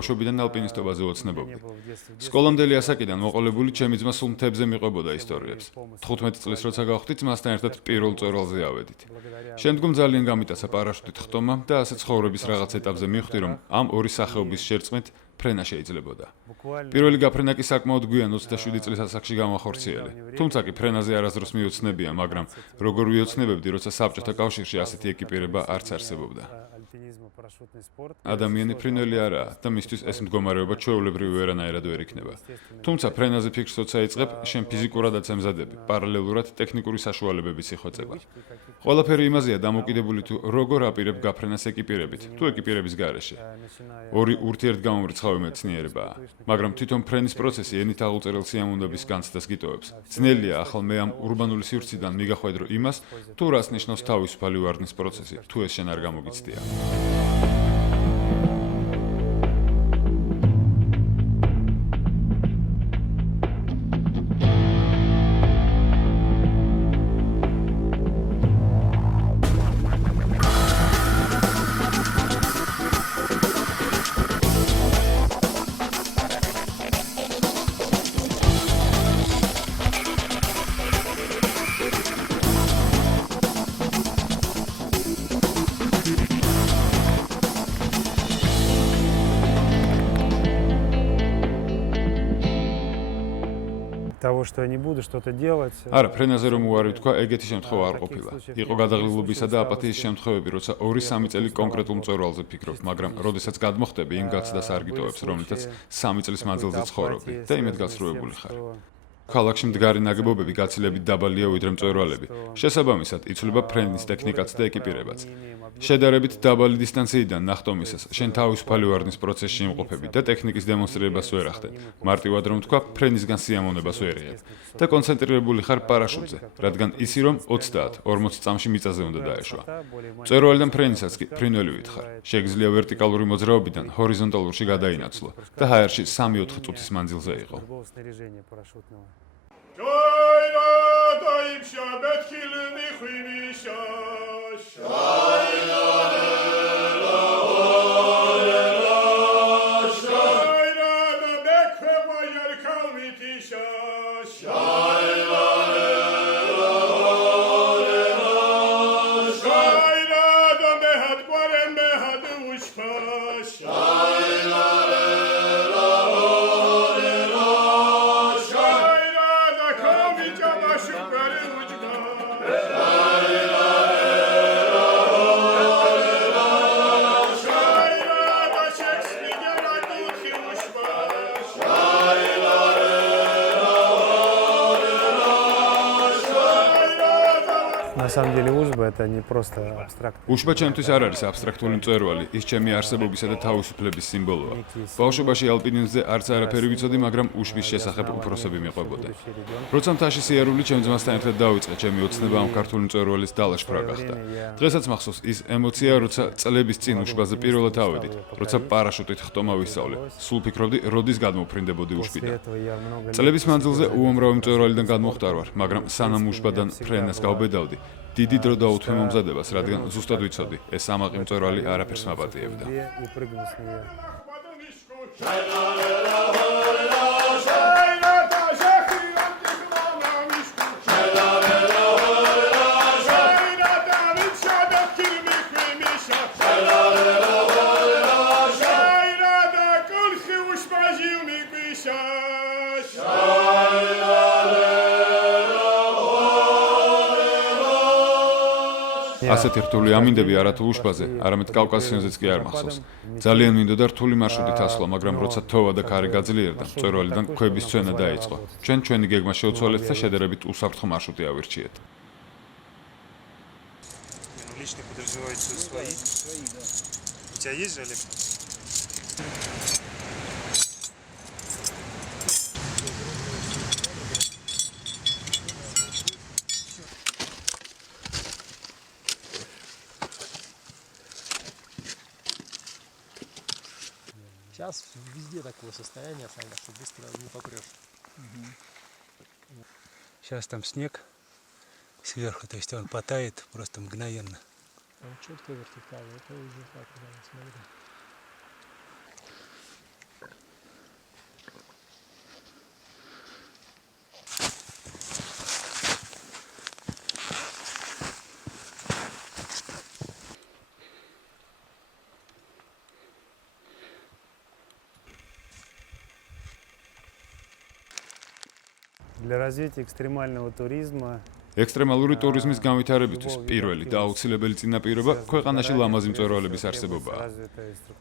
ბავშვობიდან ალპინისტობაზე ოცნებობდი. სკოლამდელი ასაკიდან მოყოლებული ჩემი ძმა სულ მთებზე მიყვებოდა ისტორიებს. 15 წლის როცა გავხდით, მასთან ერთად პირველ მწვერვალზე ავედით. შემდგომ ძალიან გამიტაცა პარაშუტით ხტომა და ასე ცხოვრების რაღაც ეტაპზე მივხვდი, რომ ამ ორი სახეობის შერწყმით ფრენა შეიძლებოდა. პირველი გაფრენა კი საკმაოდ გვიან 27 წლის ასაკში გამახორციელე. თუმცა კი ფრენაზე არასდროს მიოცნებია, მაგრამ როგორ ვიოცნებებდი, როცა საბჭოთა კავშირში ასეთი ეკიპირება არც არსებობდა. ადამიანი ფრინველი არაა და მისთვის ეს მდგომარეობა ჩვეულებრივი ვერანაირად ვერ იქნება. თუმცა ფრენაზე ფიქრს როცა იწყებ, შენ ფიზიკურადაც ემზადები, პარალელურად ტექნიკური საშუალებებიც იხვეწება. ყველაფერი იმაზეა დამოკიდებული თუ როგორ აპირებ გაფრენას ეკიპირებით, თუ ეკიპირების გარეშე. ორი ურთიერთგამომრიცხავი მეცნიერებაა, მაგრამ თვითონ ფრენის პროცესი ენით აღუწერელ სიამოვნების განცდას გიტოვებს. ძნელია ახალ მე ამ ურბანული სივრციდან მიგახვედრო იმას, თუ რას ნიშნავს თავისუფალი ვარდნის პროცესი, თუ ეს შენ არ გამოგიცდია. Того, что я не буду что-то делать. არა, ფრენაზე რომ უარი თქვა, ეგეთი შემთხვევა არ ყოფილა. იყო გადაღლილობისა და აპათიის შემთხვევები, როცა 2-3 წელი კონკრეტულ მწვერვალზე ფიქრობ, მაგრამ როდესაც გადმოხდები, იმ გაცდას არ გიტოვებს, რომლითაც 3 წლის მანძილზე ცხოვრობდი და იმედ გაცრუებული ხარ. ქალაქში მდგარი ნაგებობები გაცილებით დაბალია ვიდრე მწვერვალები. შესაბამისად, იცვლება ფრენის ტექნიკაც და ეკიპირებაც. შედარებით დაბალი დისტანციიდან ნახტომისას შენ თავისუფალი ვარდნის პროცესში იმყოფები და ტექნიკის დემონსტრირებას ვერ ახდენ. მარტივად რომ თქვა, ფრენისგან სიამოვნებას ვერ იღებ და კონცენტრირებული ხარ პარაშუტზე, რადგან იცი რომ 30-40 წამში მიწაზე უნდა დაეშვა. მწვერვალიდან ფრენისაც კი ფრინველივით ხარ. შეგიძლია ვერტიკალური მოძრაობიდან ჰორიზონტალურში გადაინაცვლო და ჰაერში 3-4 წუთის მანძილზე იყო. На самом деле ужба это не просто абстракт. უშბა ჩემთვის არ არის აბსტრაქტული მწვერვალი, ის ჩემი არსებობისა და თავისუფლების სიმბოლოა. ბავშვობაში ალპინიზმზე არც არაფერი ვიცოდი, მაგრამ უშბის შესახებ უფროსები მიყვებოდა. როცა მთაში სიარული ჩემ ძმასთან ერთად დავიწყე, ჩემი ოცნება ამ ქართული მწვერვალის დალაშქვრა გახდა. დღესაც მახსოვს ის ემოცია, როცა წლების წინ უშბაზე პირველად ავედით, როცა პარაშუტით ხტომა ვისწავლე. სულ ფიქრობდი, როდის გადმოფრინდებოდი უშბიდან. წლების მანძილზე უამრავი მწვერვალიდან გადმოხტარ ვარ, მაგრამ სანამ უშბადან ფრენას გავბედავდი, დიდი დრო დაუთმე მომზადებას, რადგან ზუსტად ვიცოდი, ეს ამაყი მწვერვალი არაფერს მაპატიებდა. ასეთი რთული ამინდები არათუ უშბაზე, არამედ კავკასიონზეც კი არ მახსოვს. ძალიან მინდოდა რთული მარშრუტით ასვლა, მაგრამ როცა თოვა და ქარი გაძლიერდა, მწვერვალიდან ქვების წვენა დაიწყო. ჩვენი გეგმა შეუცვალეთ და შედარებით უსაფრთხო მარშრუტი ავირჩიეთ. Лично подразумеваются свои. У тебя есть же электро? Сейчас везде такое состояние, Саня, что быстро не попрешь. Сейчас там снег сверху, то есть он потает просто мгновенно. Он четко вертикально, это уже так, да, смотри. Для развития экстремального туризма ექსტრემალური ტურიზმის განვითარებისთვის პირველი და აუცილებელი წინაპირობა ქვეყანაში ლამაზი მწვერვალების არსებობაა.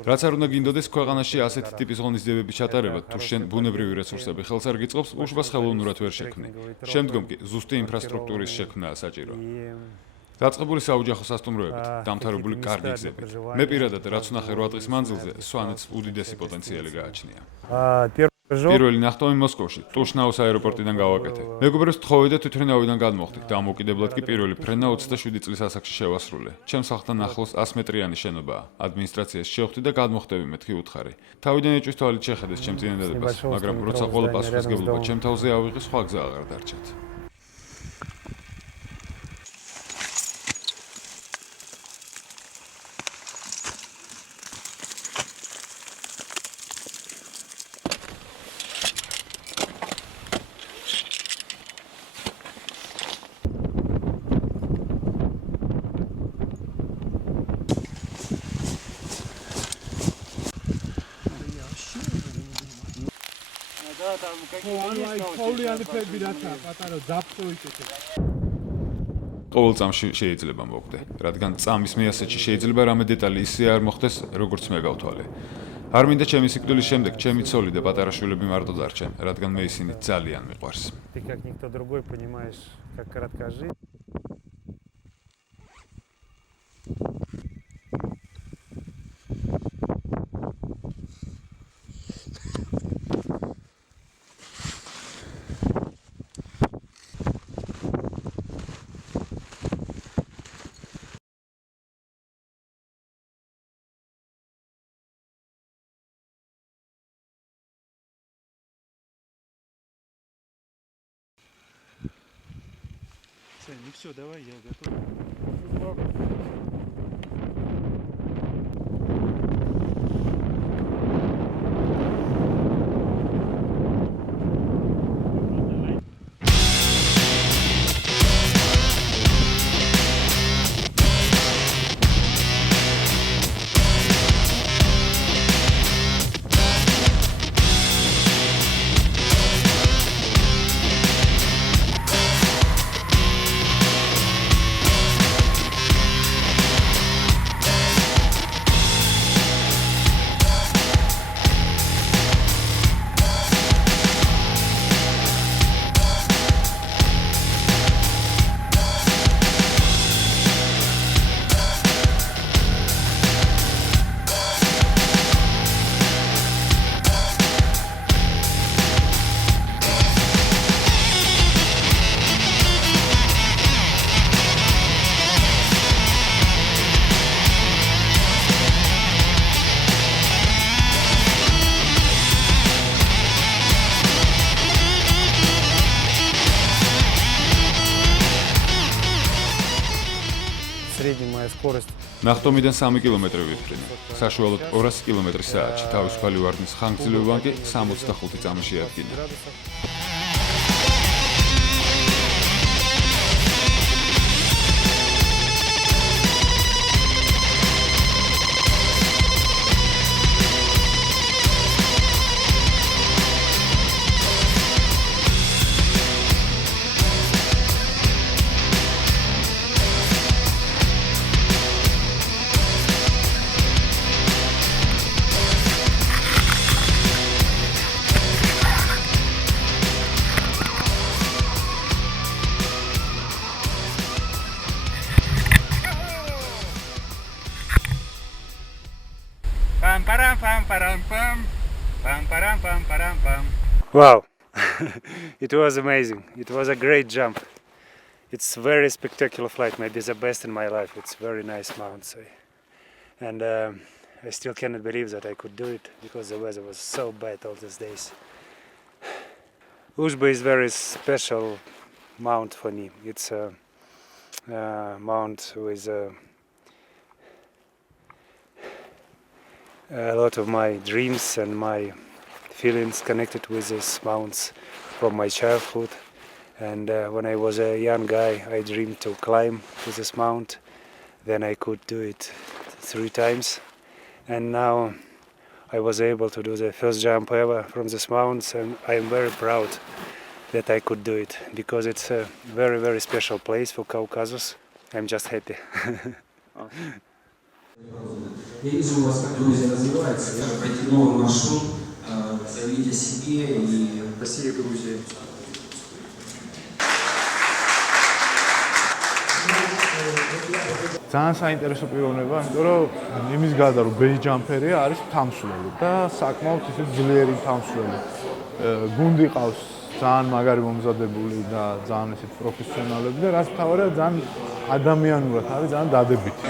რაც არ უნდა გინდოდეს ქვეყანაში ასეთი ტიპის ღონისძიებების ჩატარება, თუ შენ ბუნებრივი რესურსები ხელს არ გიწყობს, უშუალოდ ხელოვნურად ვერ შექმნი. შემდგომ კი ზუსტი ინფრასტრუქტურის შექმნაა საჭირო. დაწყებული საოჯახო სასტუმროებით, დამთავრებული კარგი გზებით. მე პირადად რაც ვნახე 8 დღის მანძილზე, სვანეთს უდიდესი პოტენციალი გააჩნია. პირველი ნახტომი მოსკოვში, ტუშნაუს აეროპორტიდან გავაკეთე. მეგობრებს თხოვე და თვითმფრინავიდან გადმოვხდი. დამოუკიდებლად კი პირველი ფრენა 27 წლის ასაკში შევასრულე. ჩემს სახლთან ახლოს 100 მეტრიანი შენობაა. ადმინისტრაციას შევხვდი და გადმოხდები მეთქი უთხარი. თავიდან ეჭვის თვალით შეხედეს ჩემ წინადადებას, მაგრამ როცა ყველა პასუხისმგებლობა ჩემ თავზე ავიღე, სხვა გზა აღარ დარჩათ. ყოველ წამში შეიძლება მოხდე, რადგან წამის მეასეთში შეიძლება რამე დეტალი ისე არ მოხდეს, როგორც მე გავთვალე. არ მინდა ჩემი სიკვდილის შემდეგ ჩემი ცოლი და პატარა შვილები მარტო დარჩენ, რადგან მე ისინი ძალიან მიყვარს. ты как никто другой понимаешь, как коротка жизнь. Ну все, давай, я готов. Средняя моя скорость. ნახტომიდან 3 კილომეტრი ვიფრინე. საშუალოდ 200 კილომეტრი საათში, თავისუფალი ვარდნის ხანგრძლივობამ კი 65 წამი შეადგინა. Pam param pam param pam. Pam param pam param pam. Wow, it was amazing. It was a great jump. It's very spectacular flight, maybe the best in my life. It's very nice mountain, and I still cannot believe that I could do it because the weather was so bad all these days. Uzbu is very special mount for me. It's a mount with a lot of my dreams and my feelings connected with these mounts from my childhood. And when I was a young guy, I dreamed to climb to this mount. Then I could do it 3 times. And now I was able to do the first jump ever from this mount, and I am very proud that I could do it because it's a very, very special place for Caucasus. I'm just happy. Вижу, у вас как Грузия развивается. Я пройти новый маршрут, заявить о себе и Россия, Грузия. ძალიან საინტერესო პიროვნება, იმიტომ რომ იმის გარდა რომ ბეიჯ ჯამპერია არის თამსვლელი და საკმაოდ ისე ძლიერი თამსვლელი. გუნდი ყავს ძალიან მაგარი მომზადებული და ძალიან ისე პროფესიონალები და რაც მთავარია ძალიან ადამიანურად არის ძალიან დადებითი.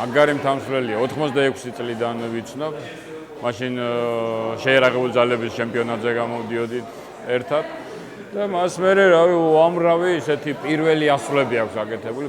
მაგარი თამსვლელია 86 წლიდან ვიცნობ. მაშინ შეერაღებული ძალების ჩემპიონატზე გამოვდიოდით ერთად. და მას მერე რავი უამრავი ესეთი პირველი ასვლები აქვს გაკეთებული.